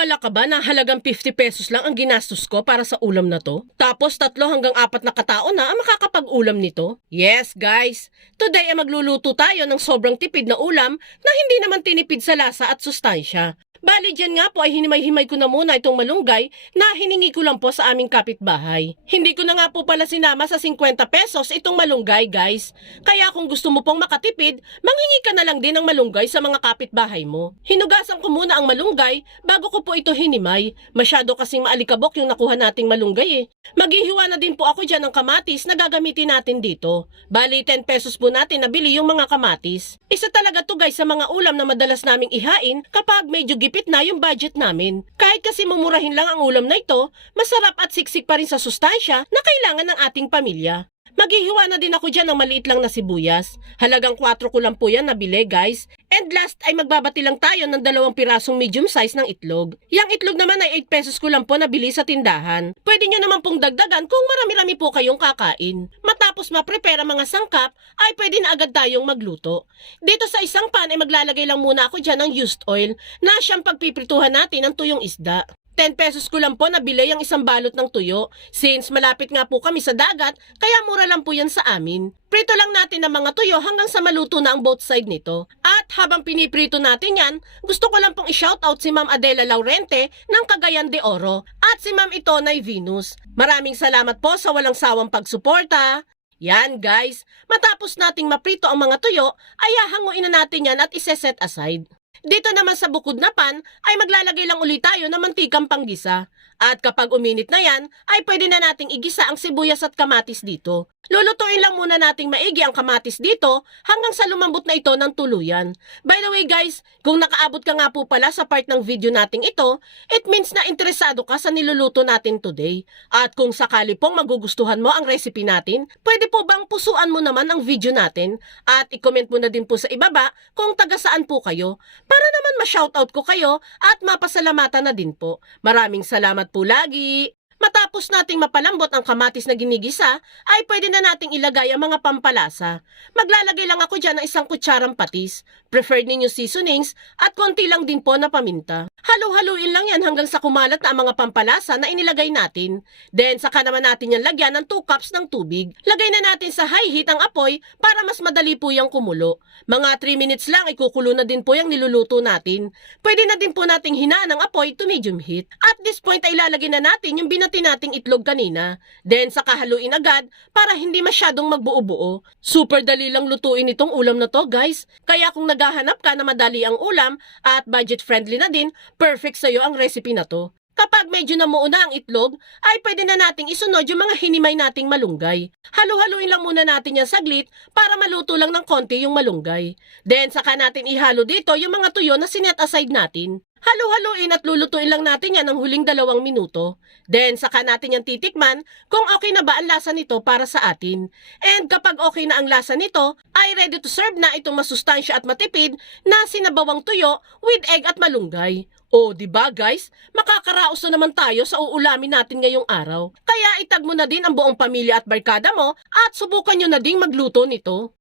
Naniniwala ka ba na halagang 50 pesos lang ang ginastos ko para sa ulam na to? Tapos tatlo hanggang apat na katao na ang makakapag-ulam nito? Yes, guys. Today ay magluluto tayo ng sobrang tipid na ulam na hindi naman tinipid sa lasa at sustansya. Bali dyan nga po ay hinimay-himay ko na muna itong malunggay na hiningi ko lang po sa aming kapitbahay. Hindi ko na nga po pala sinama sa 50 pesos itong malunggay guys. Kaya kung gusto mo pong makatipid, manghingi ka na lang din ng malunggay sa mga kapitbahay mo. Hinugasan ko muna ang malunggay bago ko po ito hinimay. Masyado kasing maalikabok yung nakuha nating malunggay eh. Maghihiwa na din po ako dyan ng kamatis na gagamitin natin dito. Bali 10 pesos po natin nabili yung mga kamatis. Isa talaga to guys sa mga ulam na madalas naming ihain kapag medyo gipit na yung budget namin. Kahit kasi mumurahin lang ang ulam na ito, masarap at siksik pa rin sa sustansya na kailangan ng ating pamilya. Maghihiwa na din ako dyan ng maliit lang na sibuyas. Halagang 4 ko lang po yan nabili guys. And last ay magbabati lang tayo ng dalawang pirasong medium size ng itlog. Yang itlog naman ay 8 pesos ko lang po nabili sa tindahan. Pwede nyo naman pong dagdagan kung marami-rami po kayong kakain. Matapos ma-prepare mga sangkap, ay pwede na agad tayong magluto. Dito sa isang pan ay maglalagay lang muna ako dyan ng used oil na siyang pagpiprituhan natin ng tuyong isda. 10 pesos ko lang po nabili ang isang balot ng tuyo since malapit nga po kami sa dagat kaya mura lang po yan sa amin. Prito lang natin ang mga tuyo hanggang sa maluto na ang both side nito. At habang piniprito natin yan, gusto ko lang pong i-shoutout si Ma'am Adela Laurente ng Cagayan de Oro at si Ma'am Itonay Venus. Maraming salamat po sa walang sawang pagsuporta. Yan guys, matapos nating maprito ang mga tuyo, ay hahanguin na natin yan at iseset aside. Dito naman sa bukod na pan ay maglalagay lang ulit tayo ng mantikang panggisa. At kapag uminit na yan, ay pwede na nating igisa ang sibuyas at kamatis dito. Lulutuin lang muna nating maigi ang kamatis dito hanggang sa lumambot na ito ng tuluyan. By the way guys, kung nakaabot ka nga po pala sa part ng video nating ito, it means na interesado ka sa niluluto natin today. At kung sakali pong magugustuhan mo ang recipe natin, pwede po bang pusuan mo naman ang video natin at i-comment mo na din po sa ibaba kung taga saan po kayo para naman ma-shoutout ko kayo at mapasalamatan na din po. Maraming salamat po lagi! Matapos nating mapalambot ang kamatis na ginigisa, ay pwede na nating ilagay ang mga pampalasa. Maglalagay lang ako dyan ng isang kutsarang patis, preferred ninyo seasonings, at konti lang din po na paminta. Halo-haluin lang yan hanggang sa kumalat na ang mga pampalasa na inilagay natin. Then, saka naman natin yan lagyan ng 2 cups ng tubig. Lagay na natin sa high heat ang apoy para mas madali po yung kumulo. Mga 3 minutes lang, ikukulo na din po yung niluluto natin. Pwede na din po nating hinaan ang apoy to medium heat. At this point ay ilalagay na natin yung binati nating itlog kanina. Then, saka haluin agad para hindi masyadong magbuo-buo. Super dali lang lutuin itong ulam na to, guys. Kaya kung naghahanap ka na madali ang ulam at budget friendly na din, perfect sa'yo ang recipe na to. Kapag medyo namuo na ang itlog, ay pwede na nating isunod yung mga hinimay nating malunggay. Halu-haluin lang muna natin yan saglit para maluto lang ng konti yung malunggay. Then saka natin ihalo dito yung mga tuyo na sinet aside natin. Halu-haluin at lulutuin lang natin yan ng huling dalawang minuto. Then saka natin yan titikman kung okay na ba ang lasa nito para sa atin. And kapag okay na ang lasa nito, ay ready to serve na itong masustansya at matipid na sinabawang tuyo with egg at malunggay. O, di ba guys? Makakaraos na naman tayo sa uulamin natin ngayong araw. Kaya itag mo na din ang buong pamilya at barkada mo at subukan nyo na ding magluto nito.